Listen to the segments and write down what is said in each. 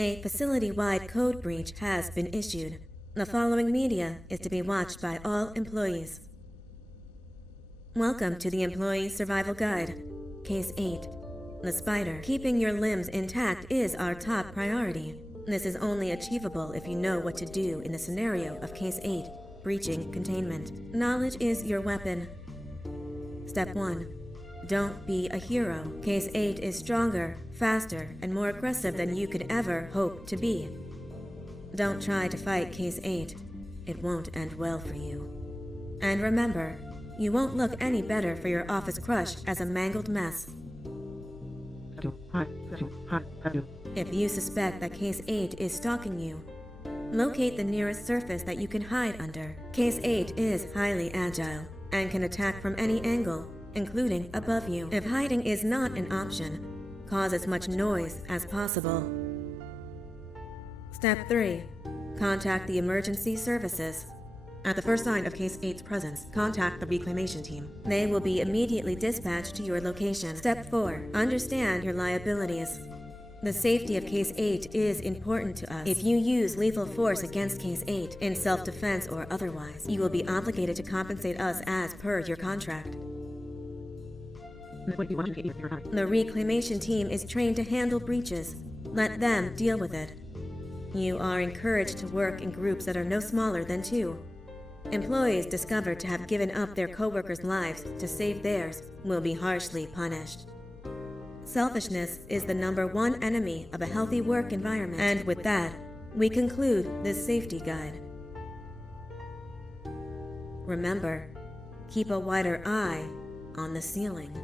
A facility-wide code breach has been issued. The following media is to be watched by all employees. Welcome to the Employee Survival Guide, Case 8. The spider. Keeping your limbs intact is our top priority. This is only achievable if you know what to do in the scenario of Case 8, breaching containment. Knowledge is your weapon. Step 1. Don't be a hero. Case 8 is stronger, faster, and more aggressive than you could ever hope to be. Don't try to fight Case 8. It won't end well for you. And remember, you won't look any better for your office crush as a mangled mess. If you suspect that Case 8 is stalking you, locate the nearest surface that you can hide under. Case 8 is highly agile and can attack from any angle, including above you. If hiding is not an option, cause as much noise as possible. Step 3. Contact the emergency services. At the first sign of Case 8's presence, contact the reclamation team. They will be immediately dispatched to your location. Step 4. Understand your liabilities. The safety of Case 8 is important to us. If you use lethal force against Case 8, in self-defense or otherwise, you will be obligated to compensate us as per your contract. The reclamation team is trained to handle breaches. Let them deal with it. You are encouraged to work in groups that are no smaller than 2. Employees discovered to have given up their co-workers' lives to save theirs will be harshly punished. Selfishness is the #1 enemy of a healthy work environment. And with that, we conclude this safety guide. Remember, keep a wider eye on the ceiling.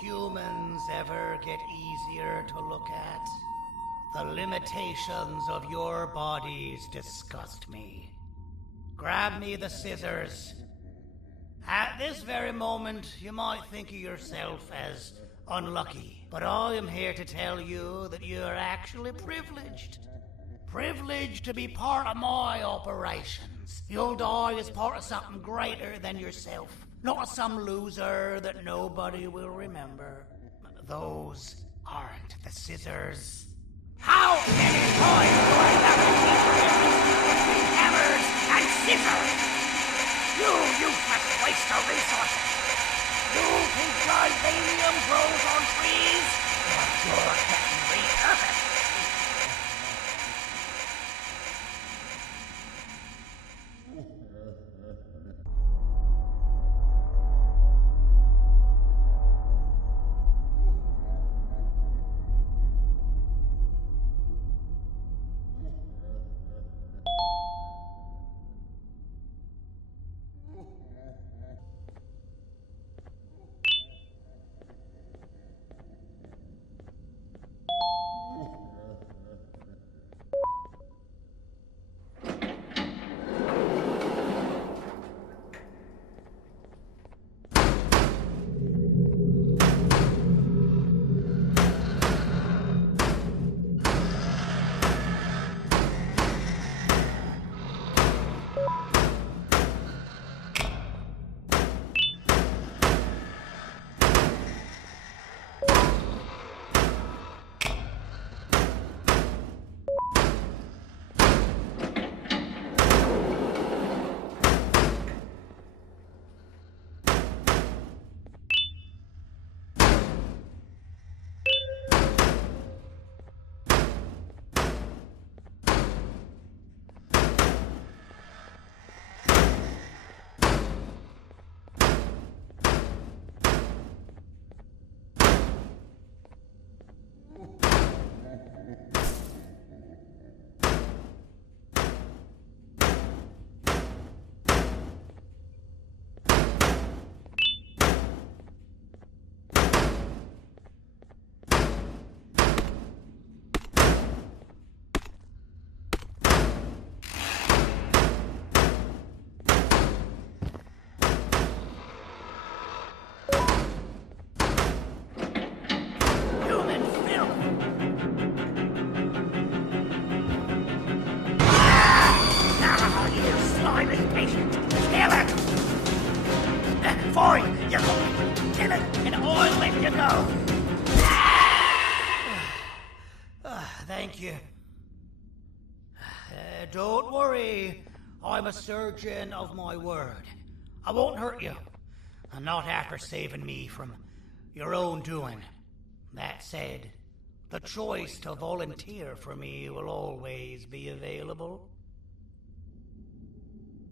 humans ever get easier to look at? The limitations of your bodies disgust me. Grab me the scissors. At this very moment, you might think of yourself as unlucky, but I am here to tell you that you are actually privileged. Privileged to be part of my operations. You'll die as part of something greater than yourself, not some loser that nobody will remember. Those aren't the scissors. How many times do I have to keep between hammers and scissors? You useless waste of resources. You think vibranium grows on trees? Well, you're getting repurposed. Thank you. Don't worry. I'm a surgeon of my word. I won't hurt you. Not after saving me from your own doing. That said, the choice to volunteer for me will always be available.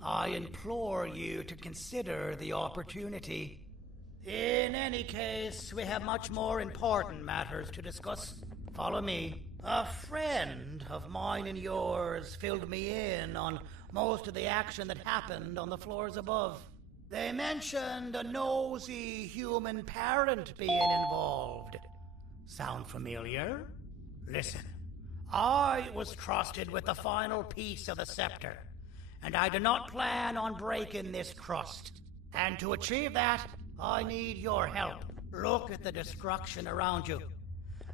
I implore you to consider the opportunity. In any case, we have much more important matters to discuss. Follow me. A friend of mine and yours filled me in on most of the action that happened on the floors above. They mentioned a nosy human parent being involved. Sound familiar? Listen, I was trusted with the final piece of the scepter, and I do not plan on breaking this trust. And to achieve that, I need your help. Look at the destruction around you.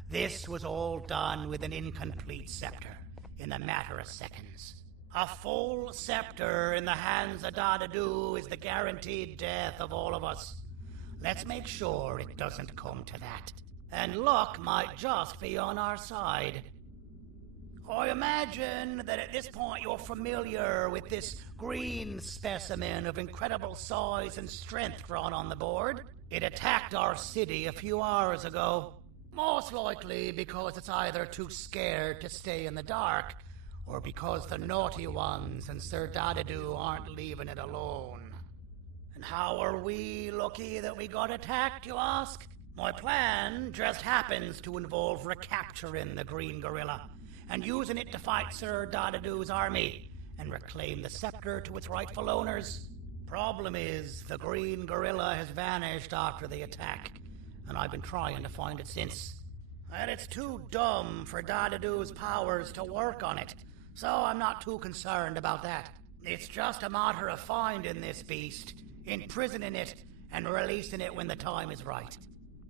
This was all done with an incomplete scepter, in a matter of seconds. A full scepter in the hands of Dadadu is the guaranteed death of all of us. Let's make sure it doesn't come to that. And luck might just be on our side. I imagine that at this point you're familiar with this green specimen of incredible size and strength drawn on the board. It attacked our city a few hours ago. Most likely because it's either too scared to stay in the dark, or because the naughty ones and Sir Dadadu aren't leaving it alone. And how are we lucky that we got attacked, you ask? My plan just happens to involve recapturing the green gorilla, and using it to fight Sir Dadadu's army, and reclaim the scepter to its rightful owners. Problem is, the green gorilla has vanished after the attack, and I've been trying to find it since. And it's too dumb for Dadadoo's powers to work on it, so I'm not too concerned about that. It's just a matter of finding this beast, imprisoning it, and releasing it when the time is right.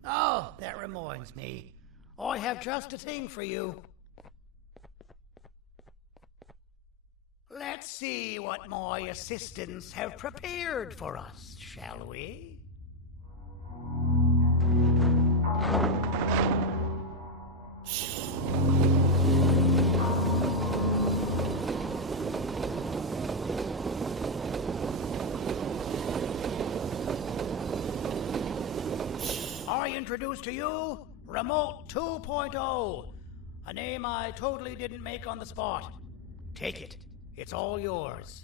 Oh, that reminds me. I have just a thing for you. Let's see what my assistants have prepared for us, shall we? I introduce to you Remote 2.0, a name I totally didn't make on the spot. Take it. It's all yours.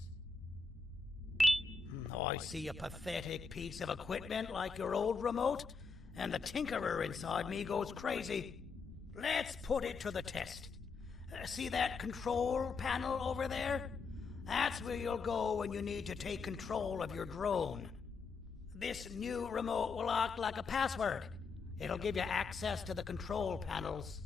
I see a pathetic piece of equipment like your old remote, and the tinkerer inside me goes crazy. Let's put it to the test. See that control panel over there? That's where you'll go when you need to take control of your drone. This new remote will act like a password. It'll give you access to the control panels.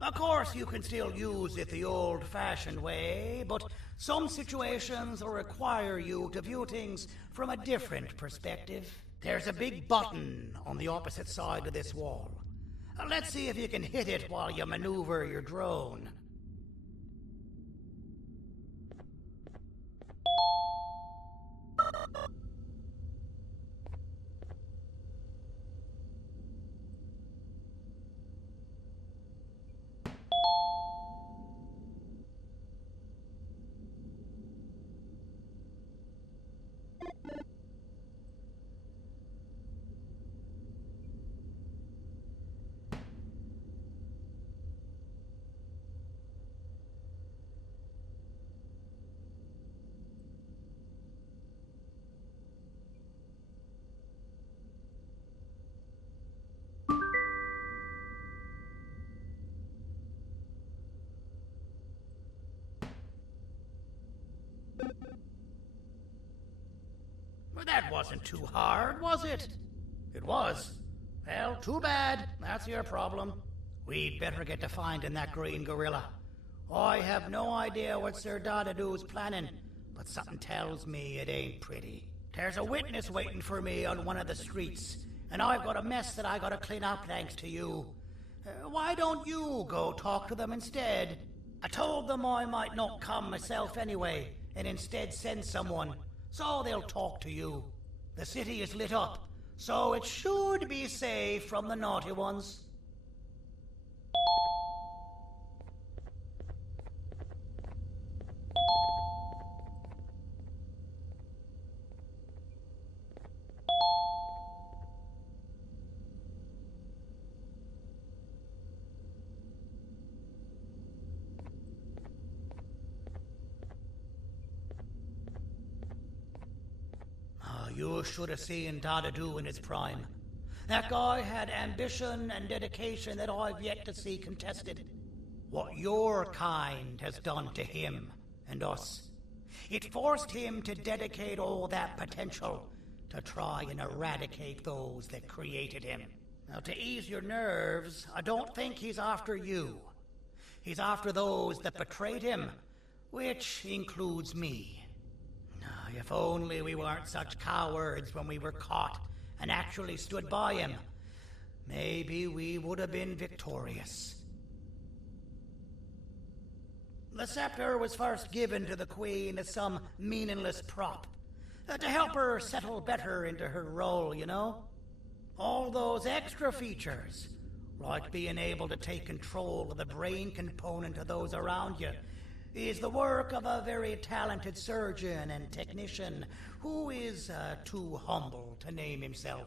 Of course, you can still use it the old-fashioned way, but some situations will require you to view things from a different perspective. There's a big button on the opposite side of this wall. Let's see if you can hit it while you maneuver your drone. Well, that wasn't too hard, was it? It was. Well, too bad. That's your problem. We'd better get to finding that green gorilla. I have no idea what Sir Dadadoo's planning, but something tells me it ain't pretty. There's a witness waiting for me on one of the streets, and I've got a mess that I gotta clean up thanks to you. Why don't you go talk to them instead? I told them I might not come myself anyway, and instead send someone, so they'll talk to you. The city is lit up, so it should be safe from the naughty ones. You should have seen Dadadoo in his prime. That guy had ambition and dedication that I've yet to see contested. What your kind has done to him and us. It forced him to dedicate all that potential to try and eradicate those that created him. Now, to ease your nerves, I don't think he's after you. He's after those that betrayed him, which includes me. If only we weren't such cowards when we were caught and actually stood by him, maybe we would have been victorious. The scepter was first given to the Queen as some meaningless prop, to help her settle better into her role, you know? All those extra features, like being able to take control of the brain component of those around you, is the work of a very talented surgeon and technician who is too humble to name himself.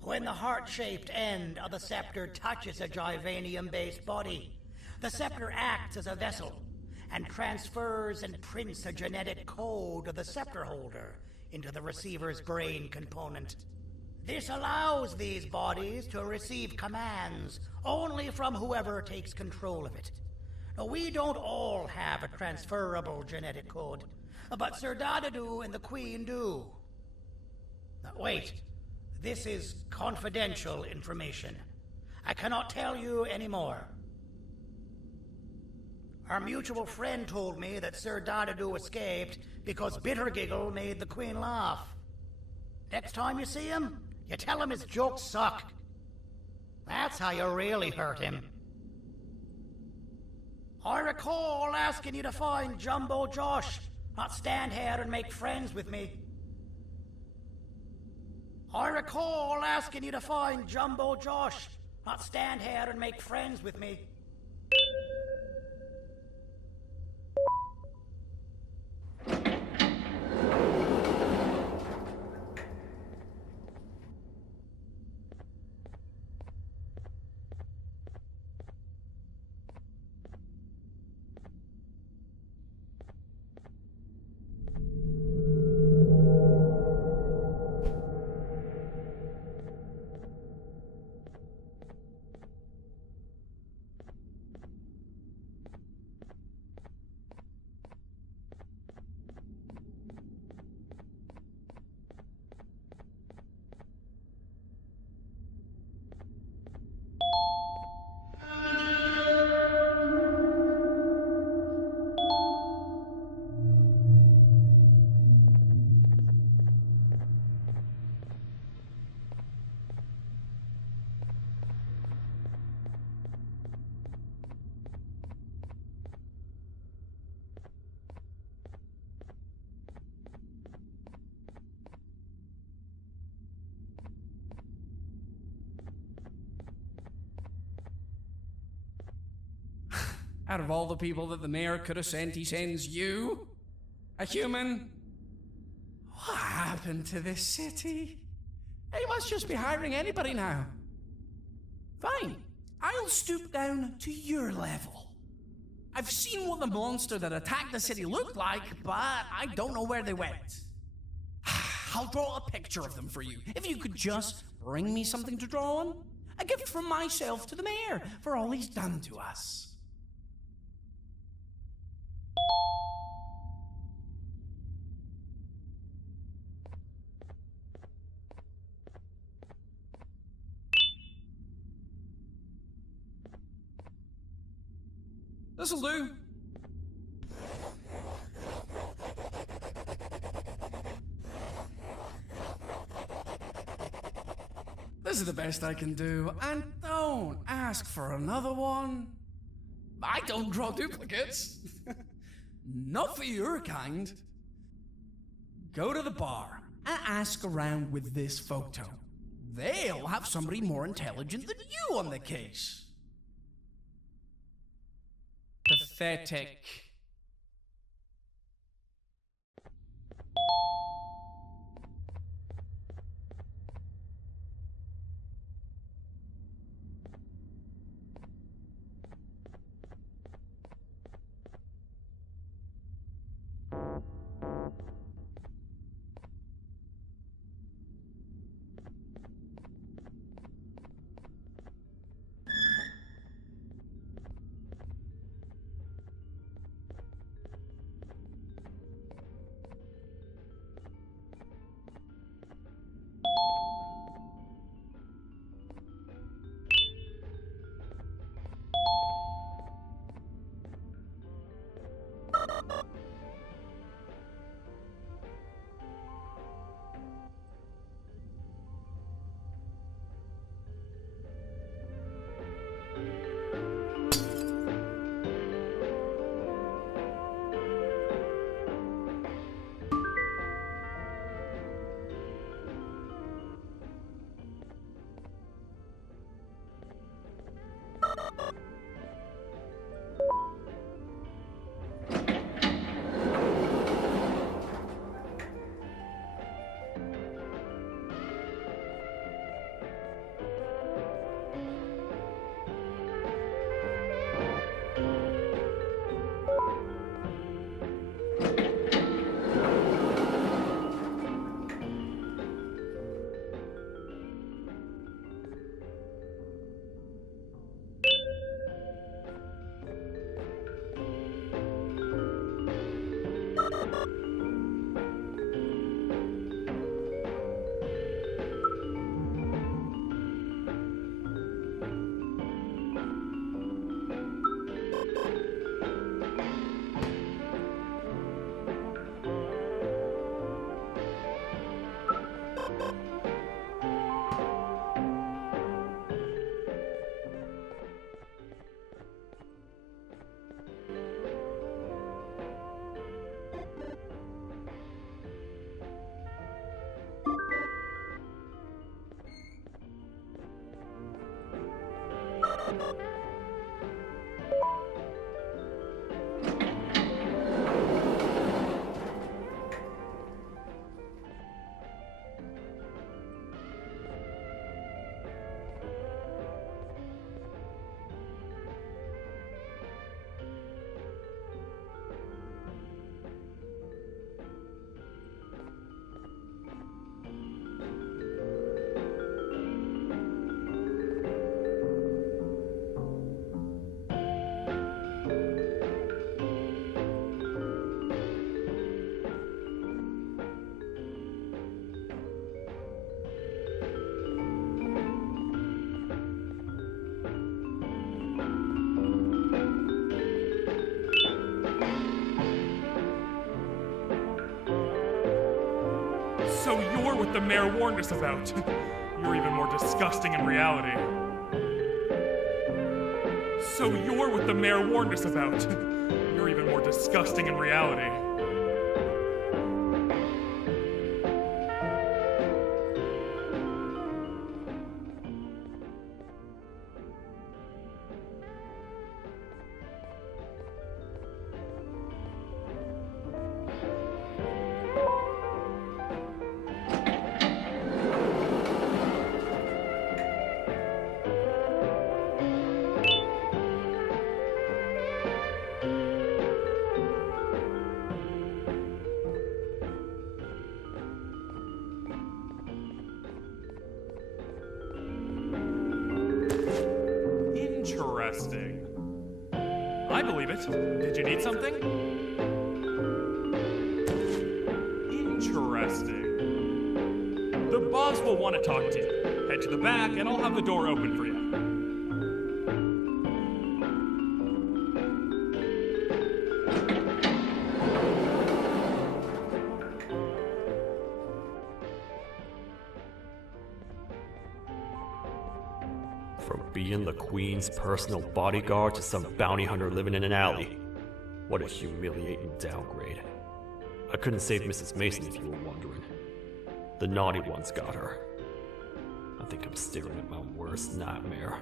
When the heart-shaped end of the scepter touches a Givanium-based body, the scepter acts as a vessel and transfers and prints a genetic code of the scepter holder into the receiver's brain component. This allows these bodies to receive commands only from whoever takes control of it. Now, we don't all have a transferable genetic code, but Sir Dadadoo and the Queen do. Now, wait, This is confidential information. I cannot tell you any more. Our mutual friend told me that Sir Dadadoo escaped because Bittergiggle made the Queen laugh. Next time you see him, you tell him his jokes suck. That's how you really hurt him. I recall asking you to find Jumbo Josh, not stand here and make friends with me. I recall asking you to find Jumbo Josh, not stand here and make friends with me. Out of all the people that the mayor could have sent, he sends you? A human? What happened to this city? He must just be hiring anybody now. Fine, I'll stoop down to your level. I've seen what the monster that attacked the city looked like, but I don't know where they went. I'll draw a picture of them for you, if you could just bring me something to draw on. A gift from myself to the mayor for all he's done to us. This'll do. This is the best I can do, and don't ask for another one. I don't draw duplicates. Not for your kind. Go to the bar and ask around with this photo. They'll have somebody more intelligent than you on the case. Pathetic. So you're what the mayor warned us about. You're even more disgusting in reality. So you're what the mayor warned us about. You're even more disgusting in reality. Interesting. I believe it. Did you need something? Interesting. The boss will want to talk to you. Head to the back and I'll have the door open for you. From being the Queen's personal bodyguard to some bounty hunter living in an alley. What a humiliating downgrade. I couldn't save Mrs. Mason if you were wondering. The naughty ones got her. I think I'm staring at my worst nightmare.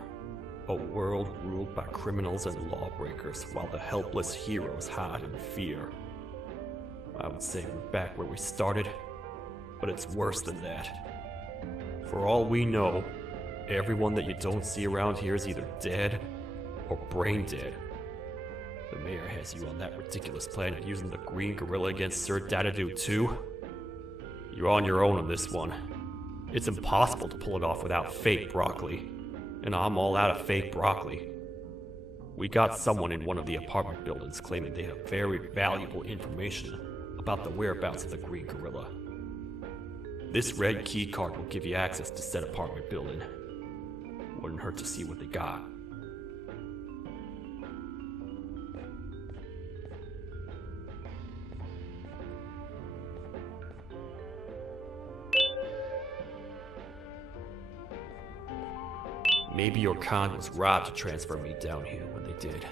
A world ruled by criminals and lawbreakers while the helpless heroes hide in fear. I would say we're back where we started, but it's worse than that. For all we know, everyone that you don't see around here is either dead or brain dead. The mayor has you on that ridiculous plan of using the green gorilla against Sir Dadadoo too. You're on your own on this one. It's impossible to pull it off without fake broccoli, and I'm all out of fake broccoli. We got someone in one of the apartment buildings claiming they have very valuable information about the whereabouts of the green gorilla. This red key card will give you access to said apartment building. Wouldn't hurt to see what they got. Maybe your kind was robbed to transfer me down here when they did.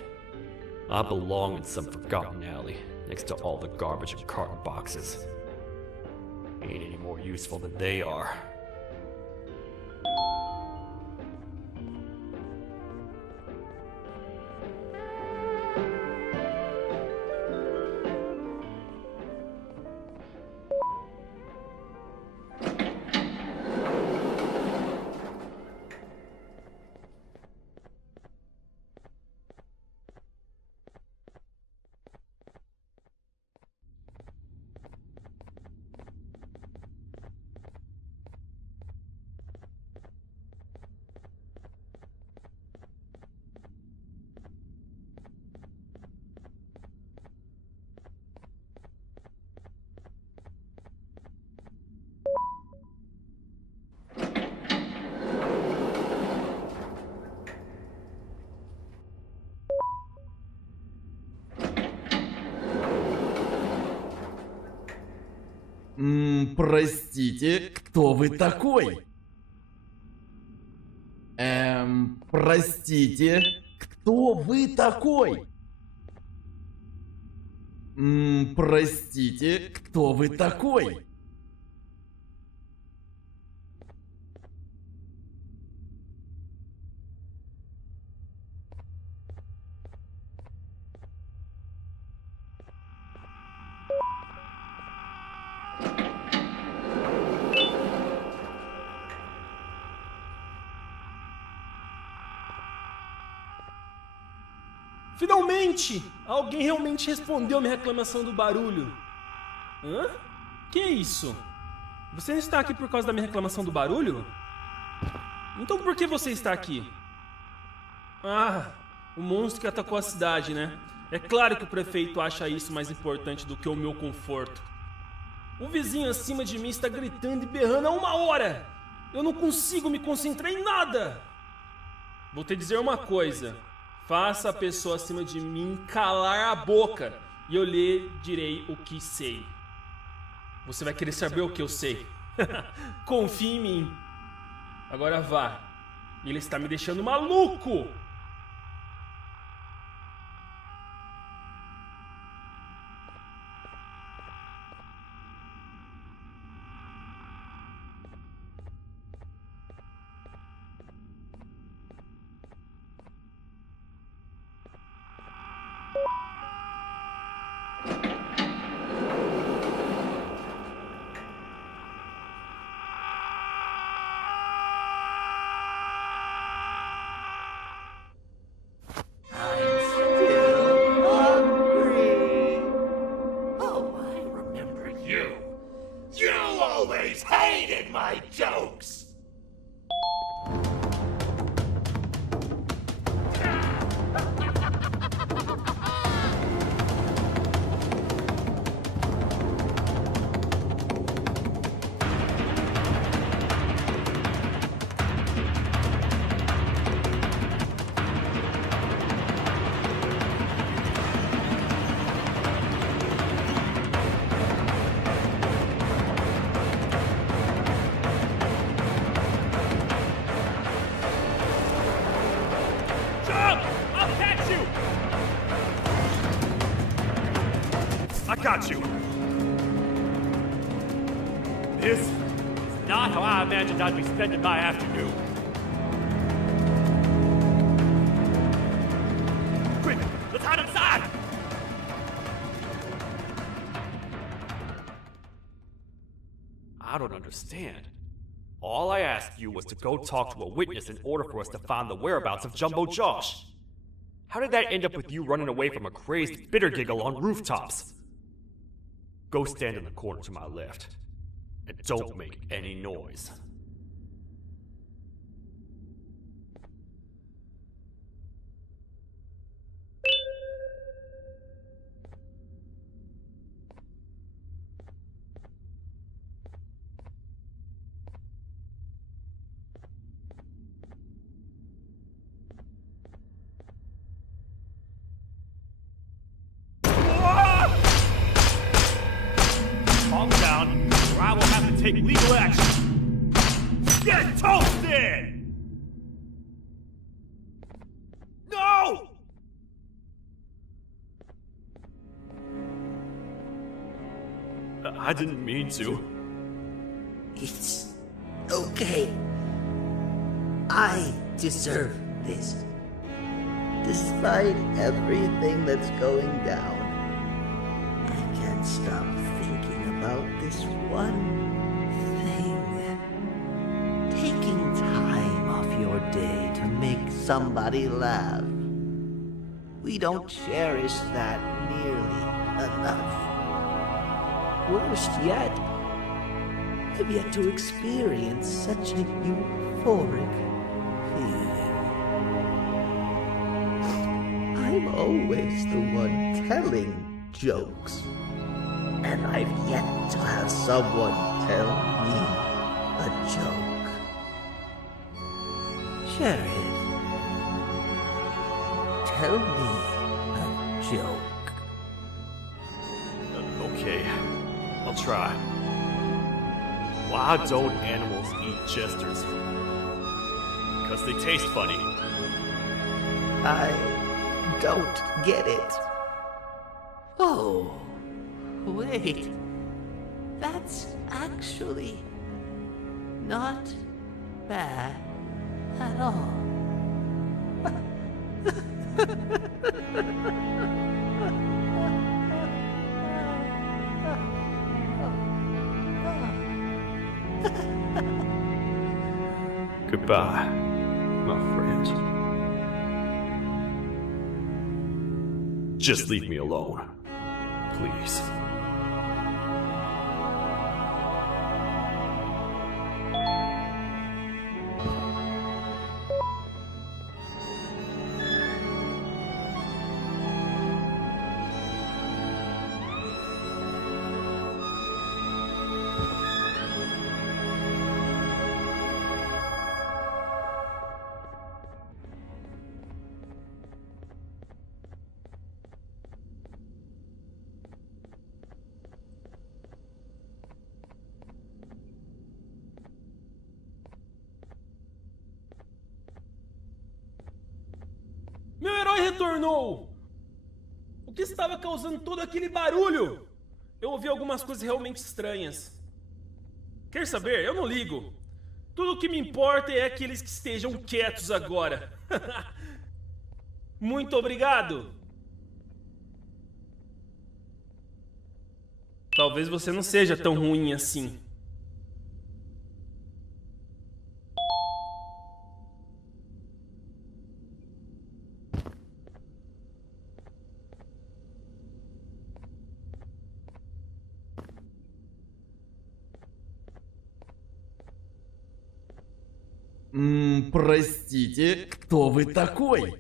I belong in some forgotten alley, next to all the garbage and carton boxes. Ain't any more useful than they are. Простите, кто вы такой? Простите, кто вы такой? Простите, кто вы такой? Finalmente! Alguém realmente respondeu minha reclamação do barulho. Hã? Que é isso? Você não está aqui por causa da minha reclamação do barulho? Então por que você está aqui? Ah, o monstro que atacou a cidade, né? É claro que o prefeito acha isso mais importante do que o meu conforto. O vizinho acima de mim está gritando e berrando há 1 hora! Eu não consigo me concentrar em nada! Vou te dizer uma coisa. Faça a pessoa acima de mim calar a boca e eu lhe direi o que sei. Você vai querer saber o que eu sei. Confie em mim. Agora vá. Ele está me deixando maluco! Got you. This is not how I imagined I'd be spending my afternoon. Quick, let's hide inside! I don't understand. All I asked you was to go talk to a witness in order for us to find the whereabouts of Jumbo Josh. How did that end up with you running away from a crazed bitter giggle on rooftops? Go stand in the corner to my left, and don't make any noise. Calm down, or I will have to take legal action. Get toasted! No! I didn't mean to. It's okay. I deserve this. Despite everything that's going down, I can't stop thinking about this one thing. Taking time off your day to make somebody laugh. We don't cherish that nearly enough. Worst yet, I've yet to experience such a euphoric feeling. I'm always the one telling jokes, and I've yet to have someone tell me a joke. Sheriff, tell me a joke. Okay, I'll try. Why don't animals eat jesters? Because they taste funny. I don't get it. Oh, wait. That's actually not bad at all. Goodbye, my friend. Just leave me alone. Please. Meu herói retornou! O que estava causando todo aquele barulho? Eu ouvi algumas coisas realmente estranhas. Quer saber? Eu não ligo. Tudo o que me importa é aqueles que estejam quietos agora. Muito obrigado! Talvez você não seja tão ruim assim. Простите, кто вы такой?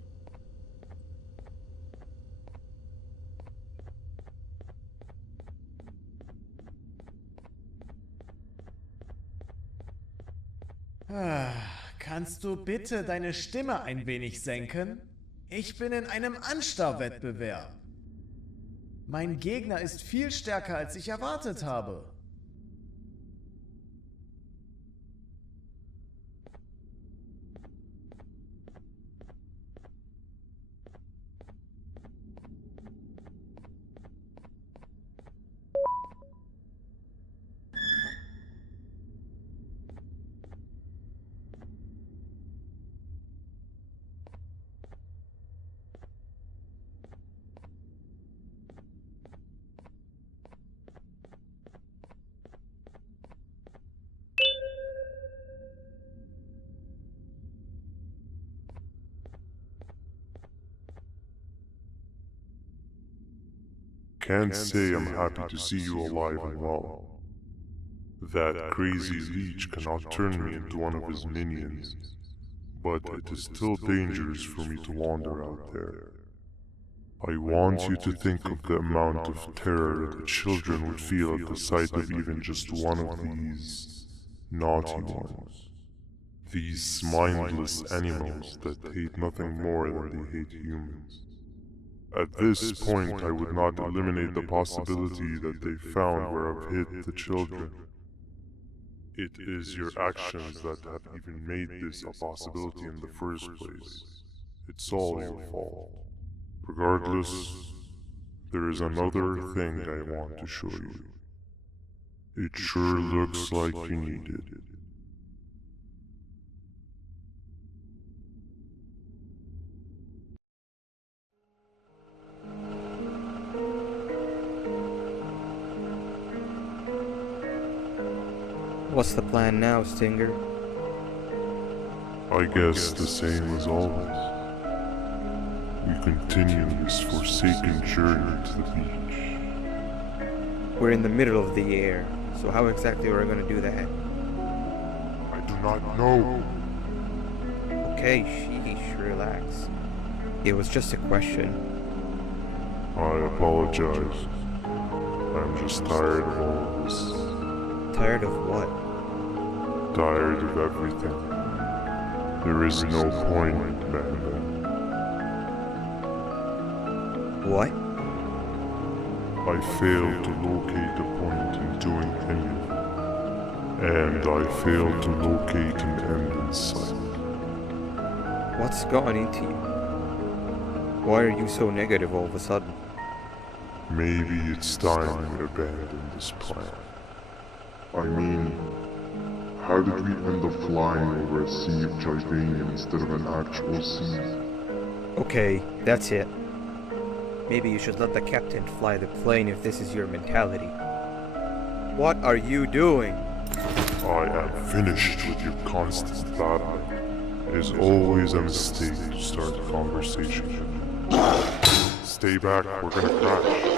Kannst du bitte deine Stimme ein wenig senken? Ich bin in einem Anstarrwettbewerb. Mein Gegner ist viel stärker, als ich erwartet habe. Can't say I'm happy to see you alive and well. That crazy leech cannot turn me into one of his minions, but it is still dangerous for me to wander out there. I want you to think of the amount of terror that children would feel at the sight of even just one of these naughty ones. These mindless animals that hate nothing more than they hate humans. At this point, I would not eliminate the possibility that they found where I've hid the children. It is your actions that have even made this a possibility in the first place. It's all your fault. Regardless, there is another thing I want to show you. It sure looks like you need it. What's the plan now, Stinger? I guess the same as always. We continue this forsaken journey to the beach. We're in the middle of the air, so how exactly are we going to do that? I do not know. Okay, sheesh, relax. It was just a question. I apologize. I'm just tired of all of this. Tired of what? Tired of everything. There is no point, Banban. What? I failed to locate a point in doing anything. And I failed to locate an end in sight. What's gone into you? Why are you so negative all of a sudden? Maybe it's time we abandon this plan. I mean, how did we end up flying over a sea of Jardin instead of an actual sea? Okay, that's it. Maybe you should let the captain fly the plane if this is your mentality. What are you doing? I am finished with your constant battling. It is always a mistake to start a conversation. Stay back, we're gonna crash.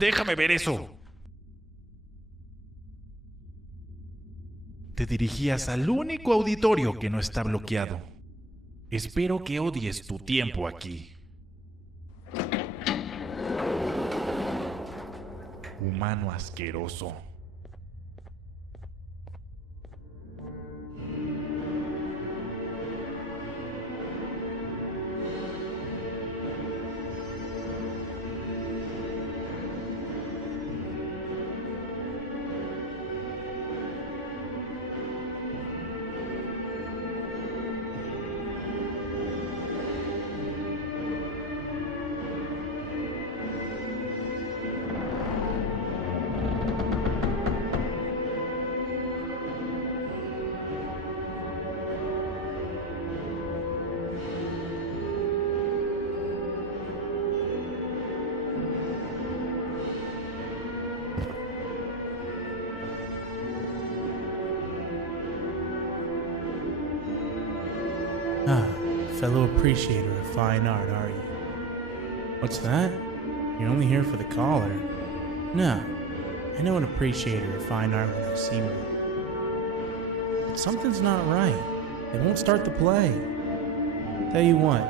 Déjame ver eso. Te dirigías al único auditorio que no está bloqueado. Espero que odies tu tiempo aquí. Humano asqueroso. Ah, fellow appreciator of fine art, are you? What's that? You're only here for the collar? No, I know an appreciator of fine art when I see one. But something's not right. They won't start the play. Tell you what,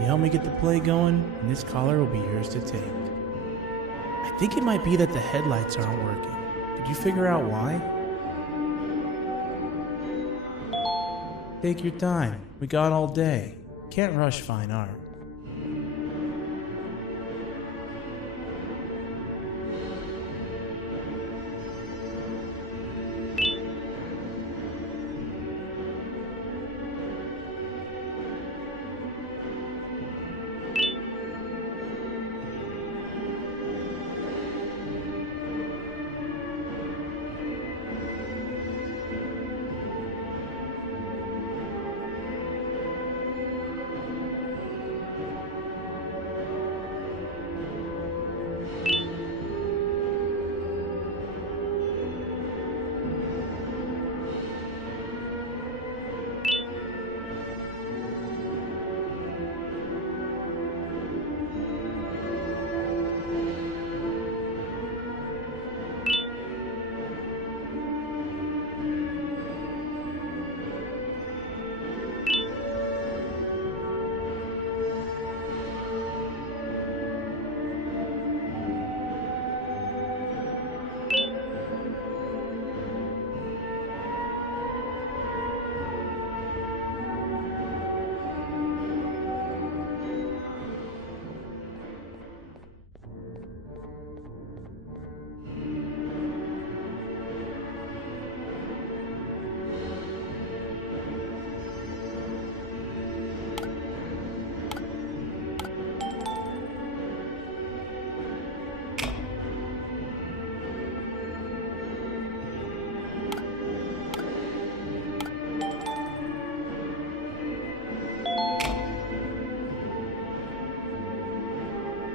you help me get the play going, and this collar will be yours to take. I think it might be that the headlights aren't working. Did you figure out why? Take your time. We got all day. Can't rush fine art.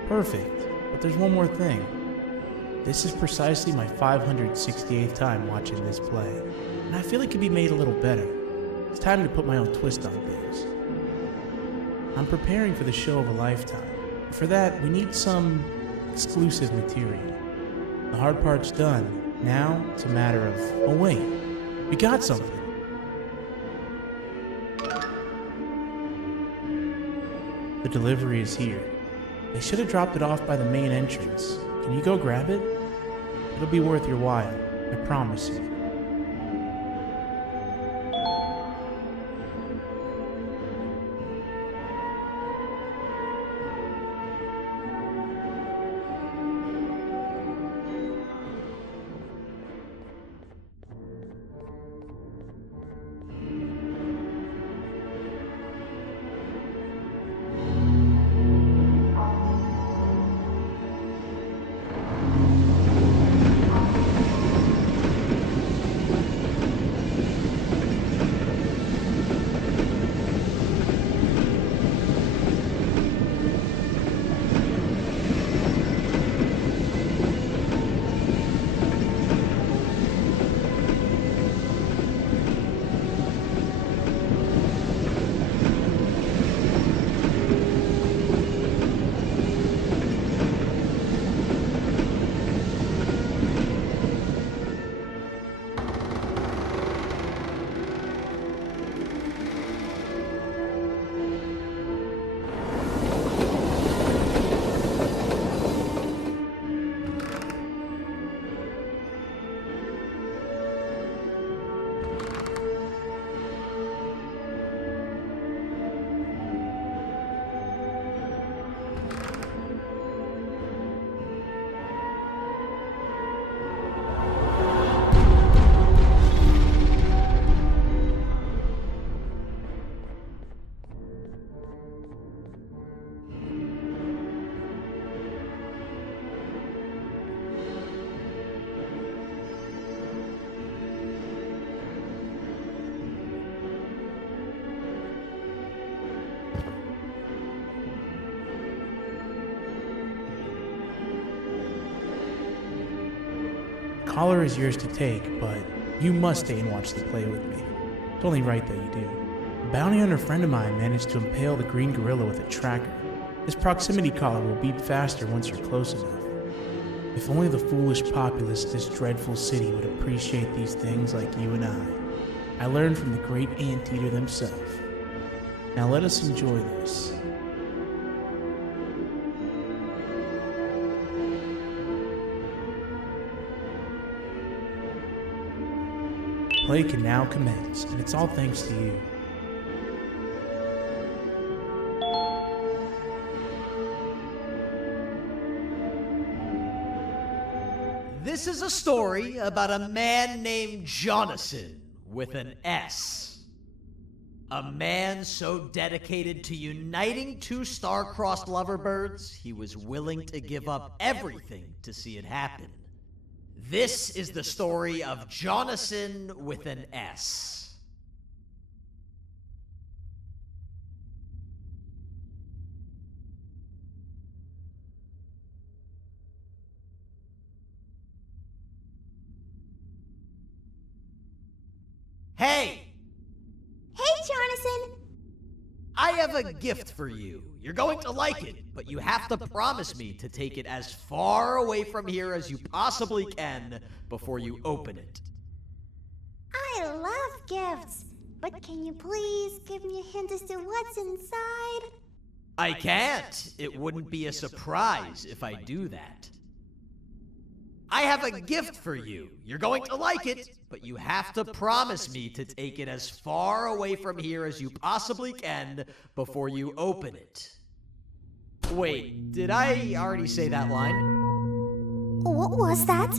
Perfect, but there's one more thing. This is precisely my 568th time watching this play, and I feel it could be made a little better. It's time to put my own twist on things. I'm preparing for the show of a lifetime. For that, we need some exclusive material. The hard part's done. Now, it's a matter of, oh wait, we got something. The delivery is here. They should have dropped it off by the main entrance. Can you go grab it? It'll be worth your while, I promise you. Collar is yours to take, but you must stay and watch the play with me. It's only right that you do. A bounty hunter friend of mine managed to impale the green gorilla with a tracker. This proximity collar will beep faster once you're close enough. If only the foolish populace of this dreadful city would appreciate these things like you and I learned from the great anteater himself. Now let us enjoy this. Play can now commence, and it's all thanks to you. This is a story about a man named Jonathan with an S. A man so dedicated to uniting two star-crossed loverbirds, he was willing to give up everything to see it happen. This is the story of Jonathan with an S. Hey! Hey, Jonathan! I have a gift for you. You're going to like it, but you have to promise me to take it as far away from here as you possibly can before you open it. I love gifts, but can you please give me a hint as to what's inside? I can't. It wouldn't be a surprise if I do that. I have a gift for you. You're going to like it, but you have to promise me to take it as far away from here as you possibly can before you open it. Wait, did I already say that line? What was that?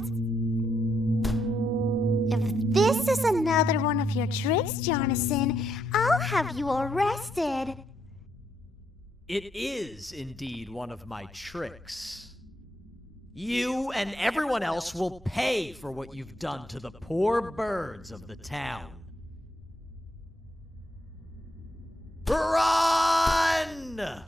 If this is another one of your tricks, Jonathan, I'll have you arrested. It is indeed one of my tricks. You and everyone else will pay for what you've done to the poor birds of the town. Run!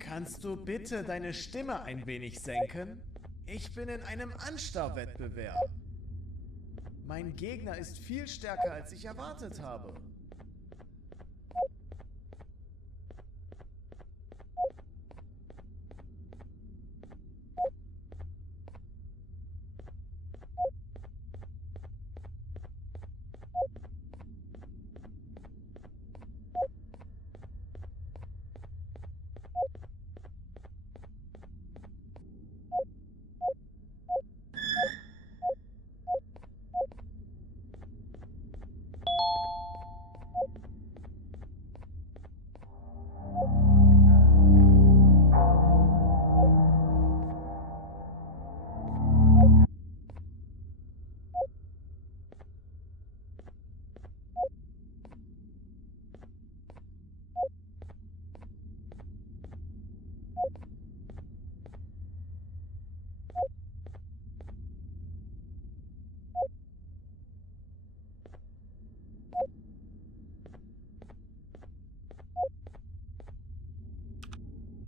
Kannst du bitte deine Stimme ein wenig senken? Ich bin in einem Anstarrwettbewerb. Mein Gegner ist viel stärker, als ich erwartet habe.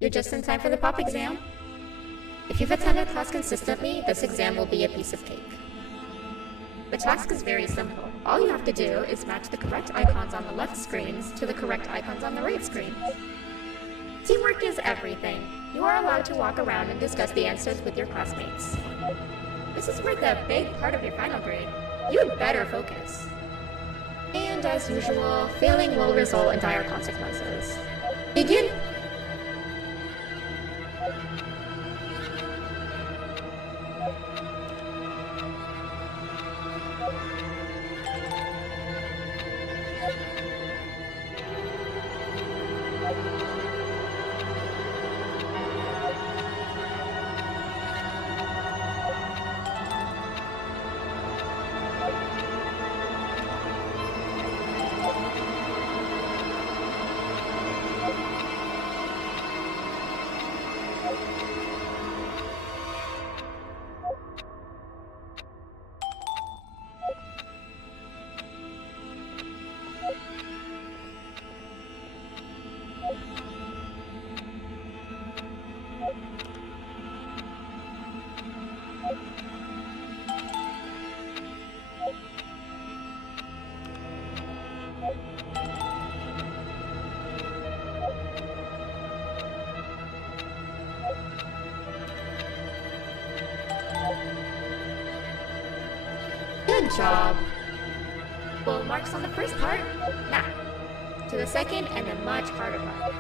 You're just in time for the pop exam. If you've attended class consistently, this exam will be a piece of cake. The task is very simple. All you have to do is match the correct icons on the left screens to the correct icons on the right screens. Teamwork is everything. You are allowed to walk around and discuss the answers with your classmates. This is worth a big part of your final grade. You'd better focus. And as usual, failing will result in dire consequences. Begin! Good job. Full marks on the first part. Now, to the second and the much harder part.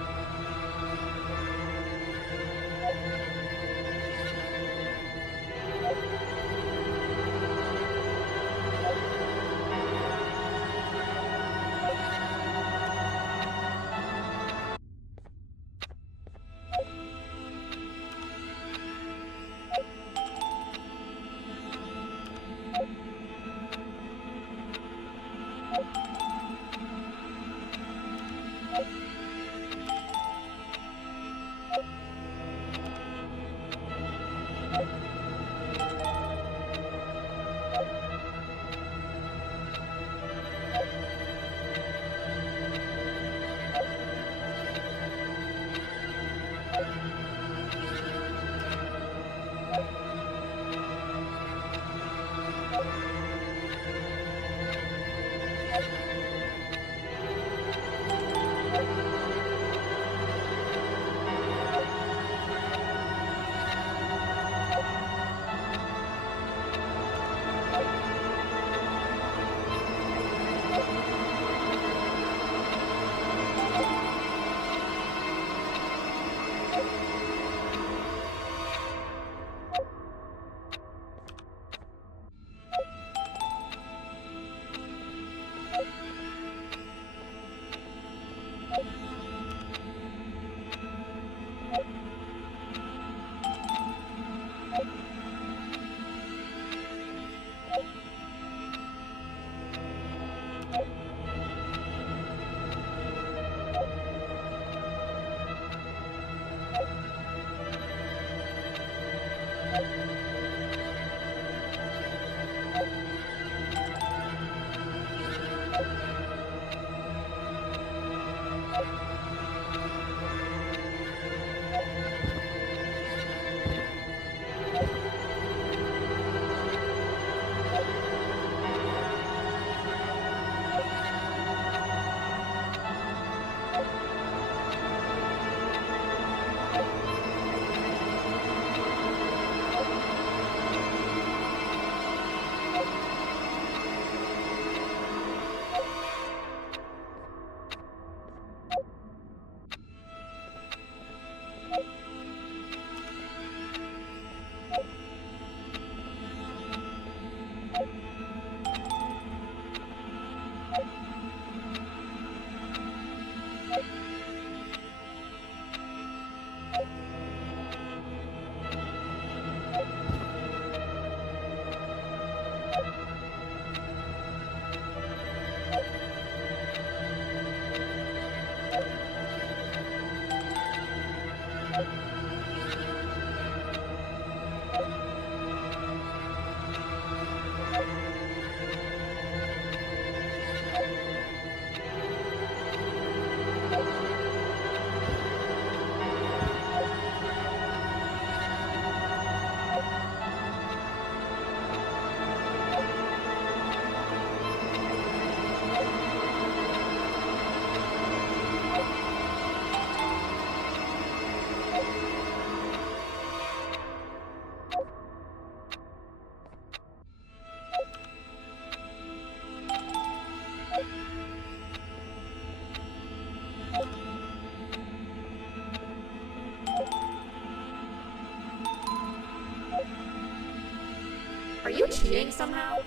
you cheating somehow?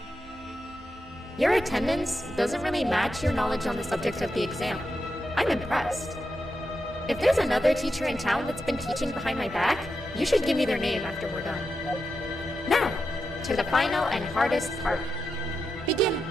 Your attendance doesn't really match your knowledge on the subject of the exam. I'm impressed. If there's another teacher in town that's been teaching behind my back, you should give me their name after we're done. Now, to the final and hardest part. Begin.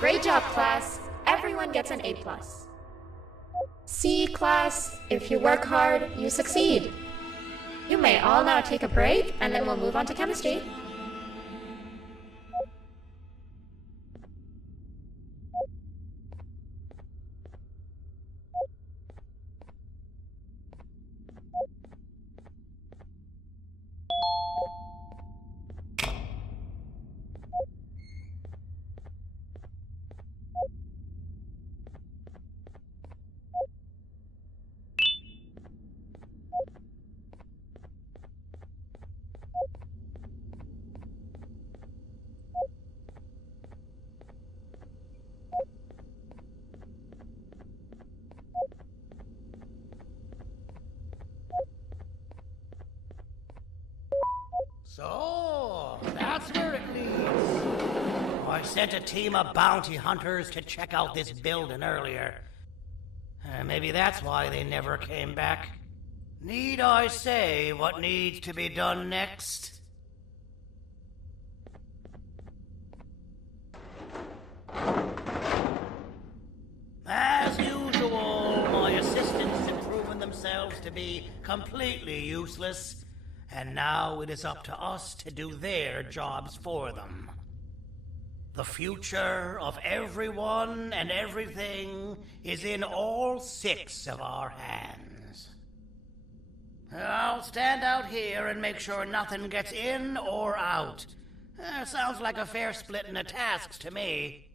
Great job, class. Everyone gets an A+. C, class, if you work hard, you succeed. You may all now take a break, and then we'll move on to chemistry. So, that's where it leads. I sent a team of bounty hunters to check out this building earlier. Maybe that's why they never came back. Need I say what needs to be done next? As usual, my assistants have proven themselves to be completely useless. And now it is up to us to do their jobs for them. The future of everyone and everything is in all 6 of our hands. I'll stand out here and make sure nothing gets in or out. Sounds like a fair splitting of tasks to me.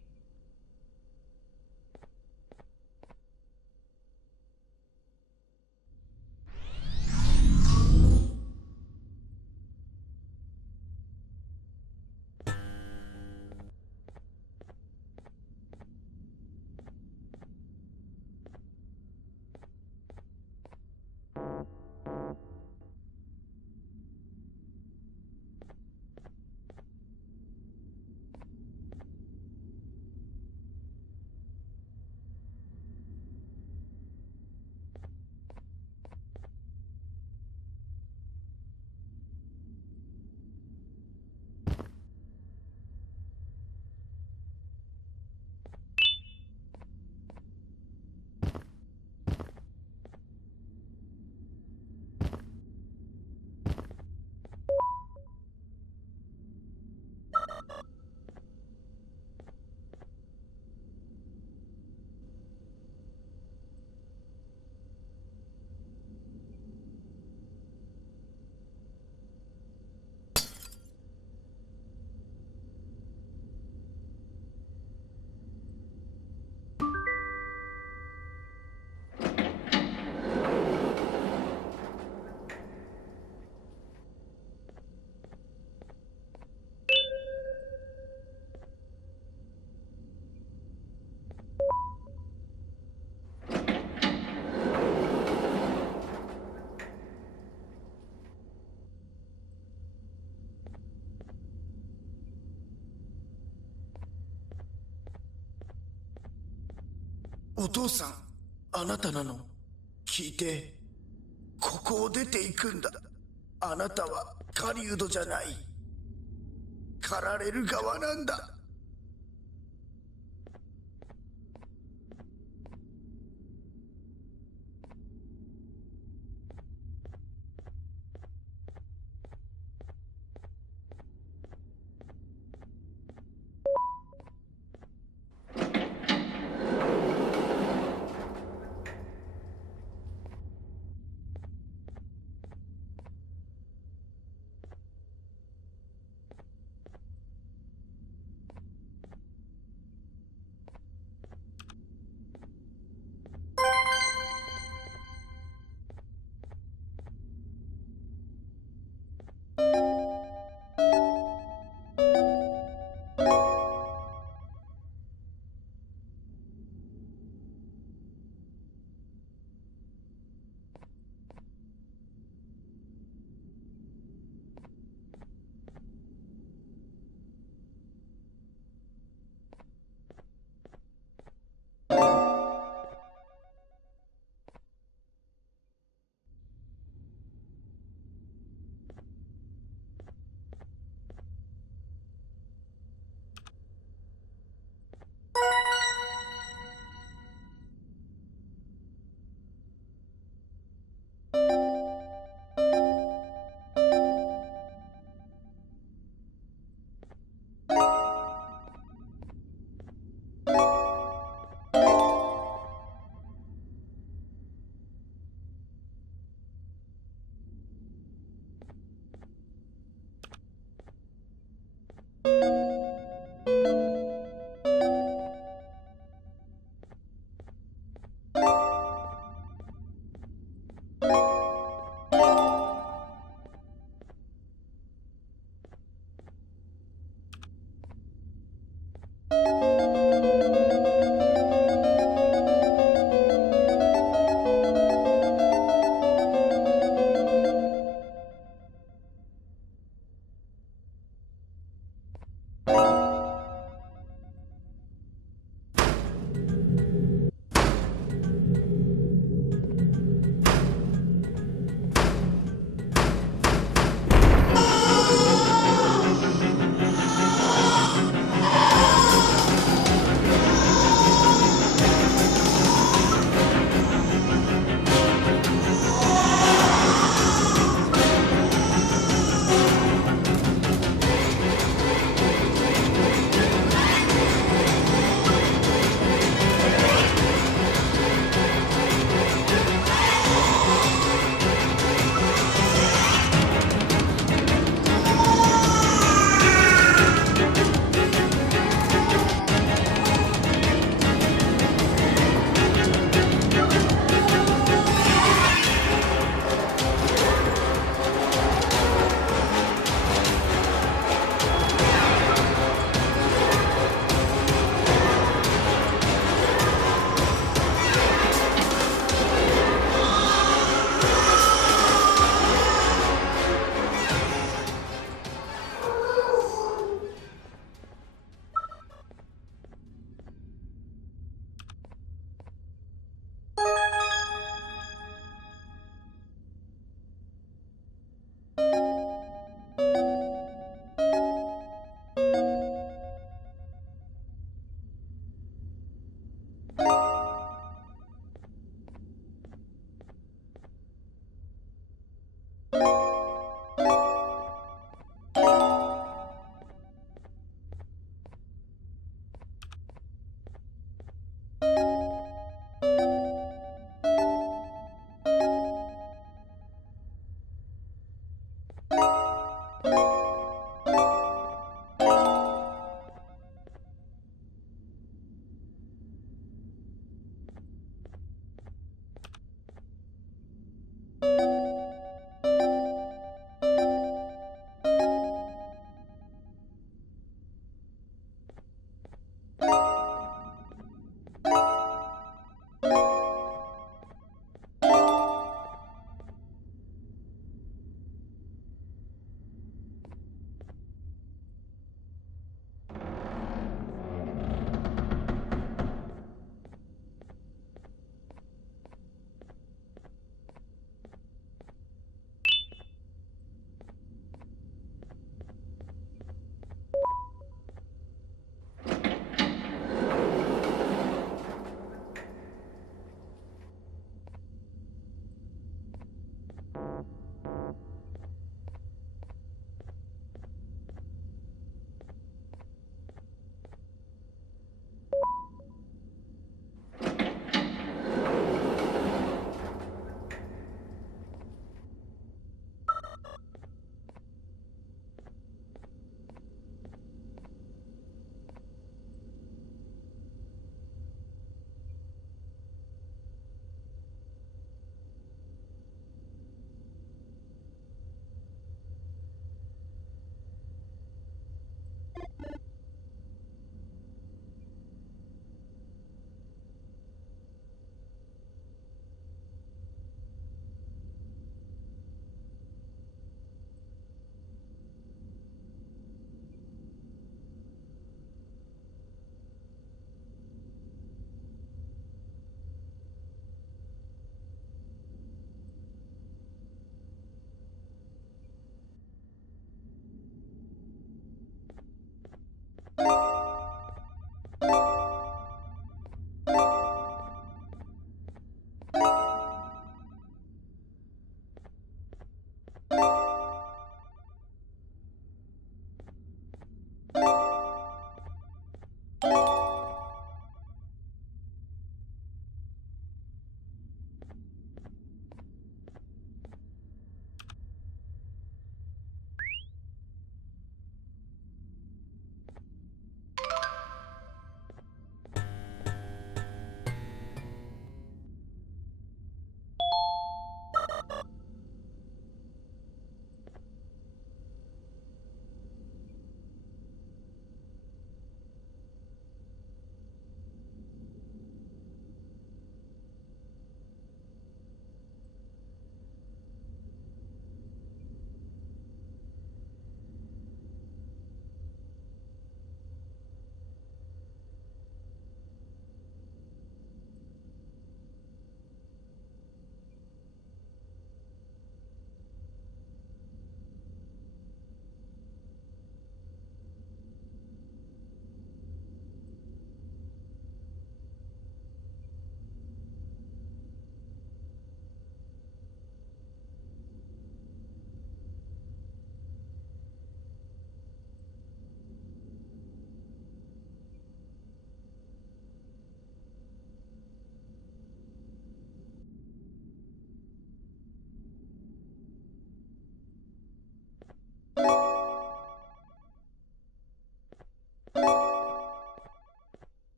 お父さん、あなたなの。聞いて。ここを出ていくんだ。あなたは狩人じゃない。狩られる側なんだ。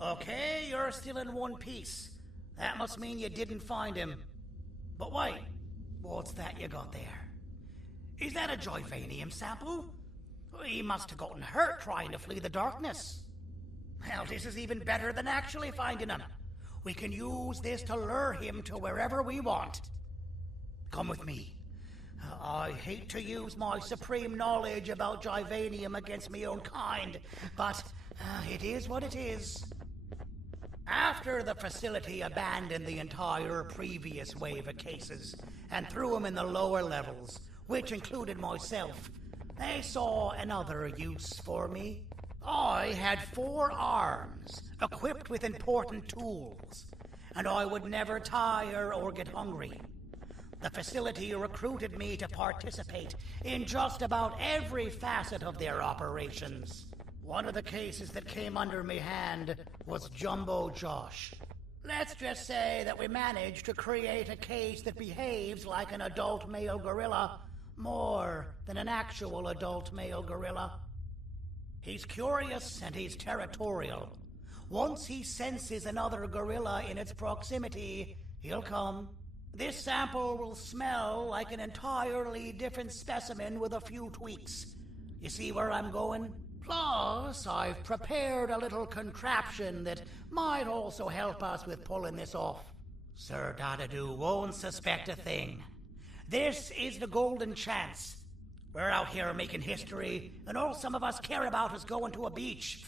Okay, you're still in one piece. That must mean you didn't find him. But wait, what's that you got there? Is that a Joyvanium sample? He must have gotten hurt trying to flee the darkness. Well, this is even better than actually finding him. We can use this to lure him to wherever we want. Come with me. I hate to use my supreme knowledge about Joyvanium against my own kind, but it is what it is. After the facility abandoned the entire previous wave of cases and threw them in the lower levels, which included myself, they saw another use for me. I had 4 arms, equipped with important tools, and I would never tire or get hungry. The facility recruited me to participate in just about every facet of their operations. One of the cases that came under me hand was Jumbo Josh. Let's just say that we managed to create a case that behaves like an adult male gorilla more than an actual adult male gorilla. He's curious and he's territorial. Once he senses another gorilla in its proximity, he'll come. This sample will smell like an entirely different specimen with a few tweaks. You see where I'm going? Plus, I've prepared a little contraption that might also help us with pulling this off. Sir Dadadoo won't suspect a thing. This is the golden chance. We're out here making history, and all some of us care about is going to a beach.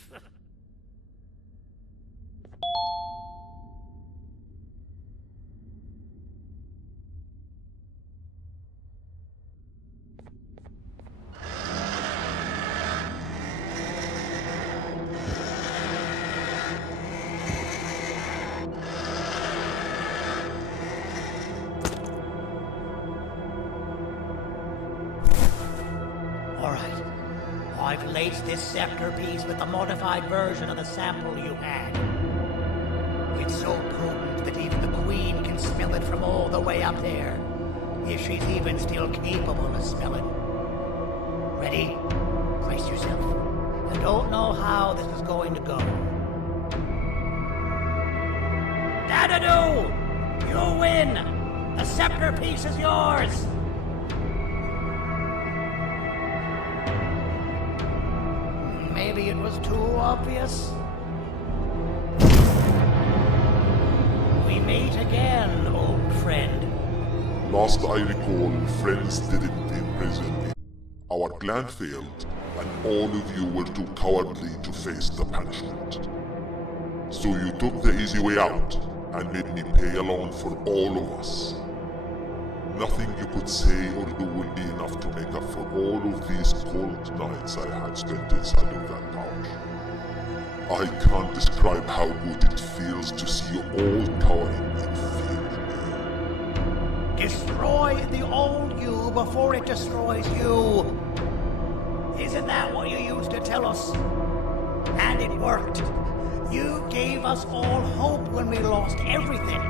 Alright, I've laced this scepter piece with the modified version of the sample you had. It's so potent that even the Queen can smell it from all the way up there, if she's even still capable of smelling. Ready? Brace yourself. I don't know how this is going to go. Dadadoo! You win! The scepter piece is yours! Maybe it was too obvious. We meet again, old friend. Last I recall, friends didn't imprison me. Our plan failed, and all of you were too cowardly to face the punishment. So you took the easy way out, and made me pay alone for all of us. Nothing you could say or do will be enough to make up for all of these cold nights I had spent inside of that pouch. I can't describe how good it feels to see you all cowering in fear. Destroy the old you before it destroys you. Isn't that what you used to tell us? And it worked. You gave us all hope when we lost everything.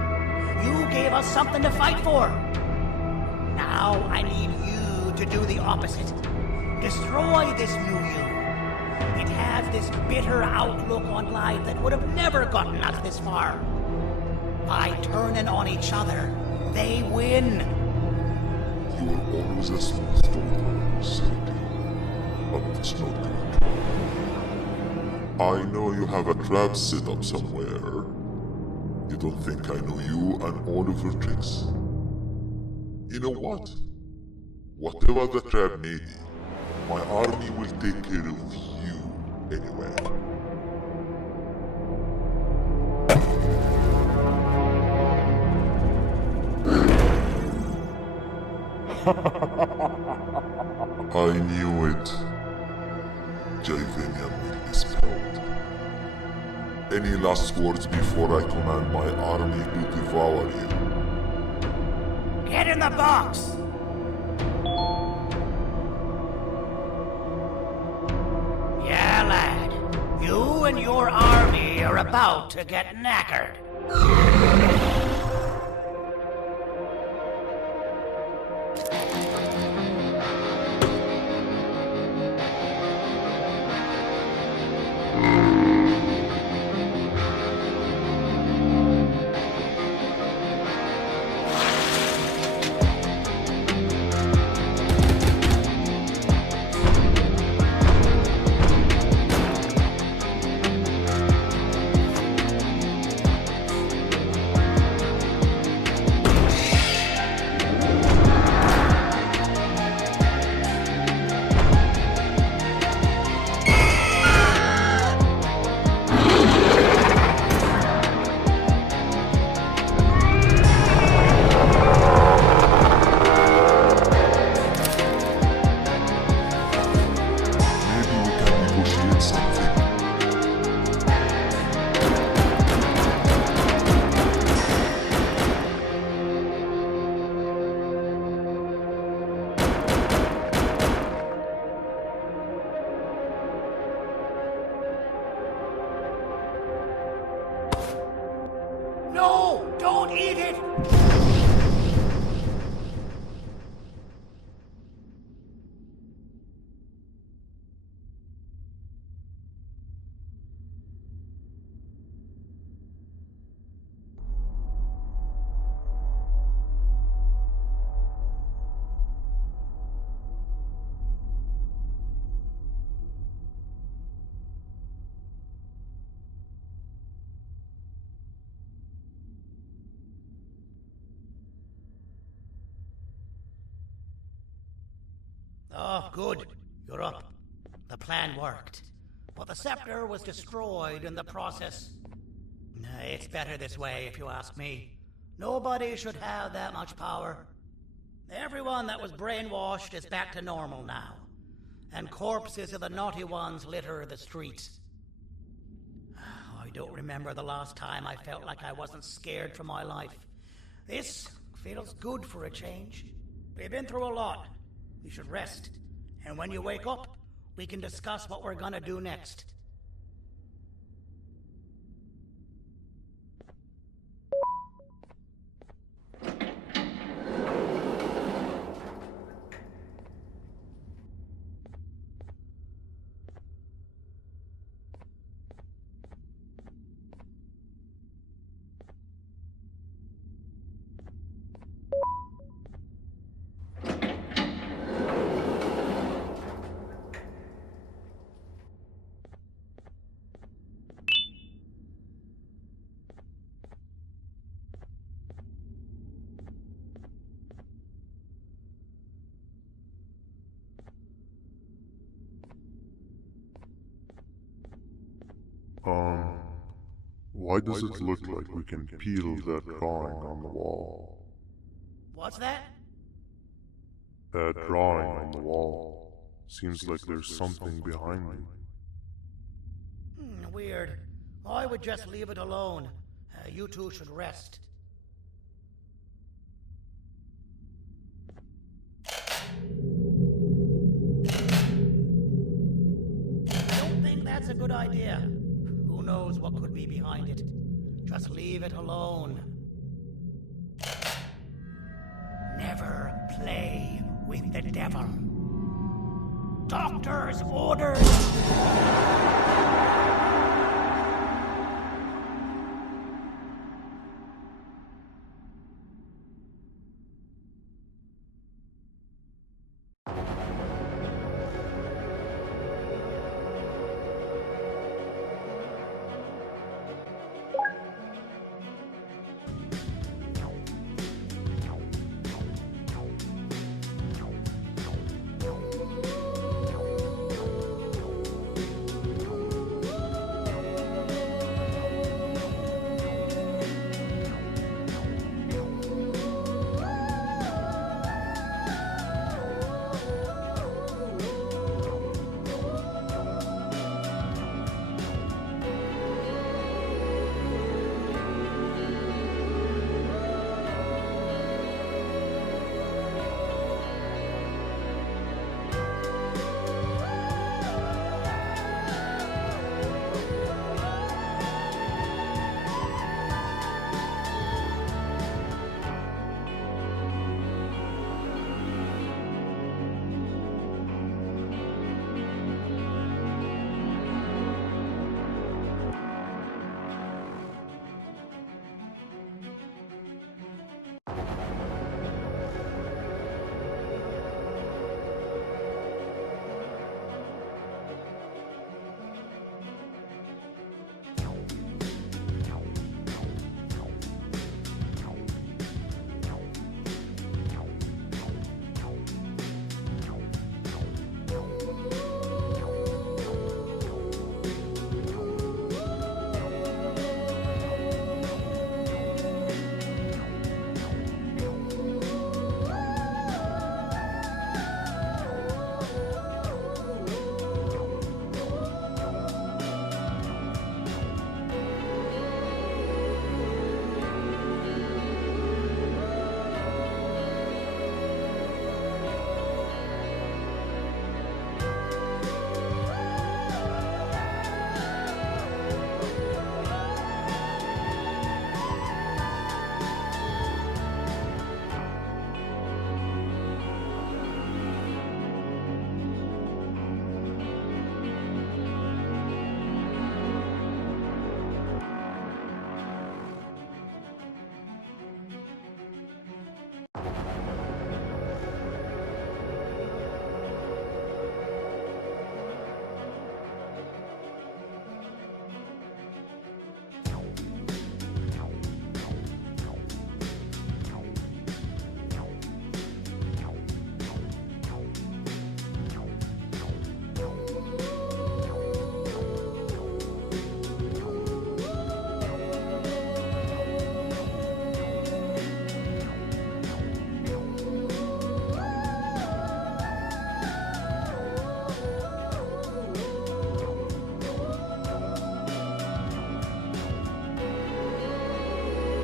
You gave us something to fight for. Now I need you to do the opposite. Destroy this new you. It has this bitter outlook on life that would have never gotten us this far. By turning on each other, they win. You were always a smooth talker, Sadie, but it's not good. I know you have a trap set up somewhere. You don't think I know you and all of your tricks? You know what? Whatever the trap may be, my army will take care of you anyway. I knew it. Joyvanium will be spelled. Any last words before I command my army to devour you? Get in the box! Yeah, lad. You and your army are about to get knackered. Oh, good. You're up. The plan worked. But the scepter was destroyed in the process. It's better this way, if you ask me. Nobody should have that much power. Everyone that was brainwashed is back to normal now. And corpses of the naughty ones litter the streets. I don't remember the last time I felt like I wasn't scared for my life. This feels good for a change. We've been through a lot. You should rest. And when you wake up, we can discuss what we're gonna do next. Why does it look like we can peel that drawing on the wall? What's that? That drawing on the wall. Seems like there's something behind it. Weird. I would just leave it alone. You two should rest. I don't think that's a good idea. Who knows what could be behind it? Just leave it alone. Never play with the devil. Doctor's orders!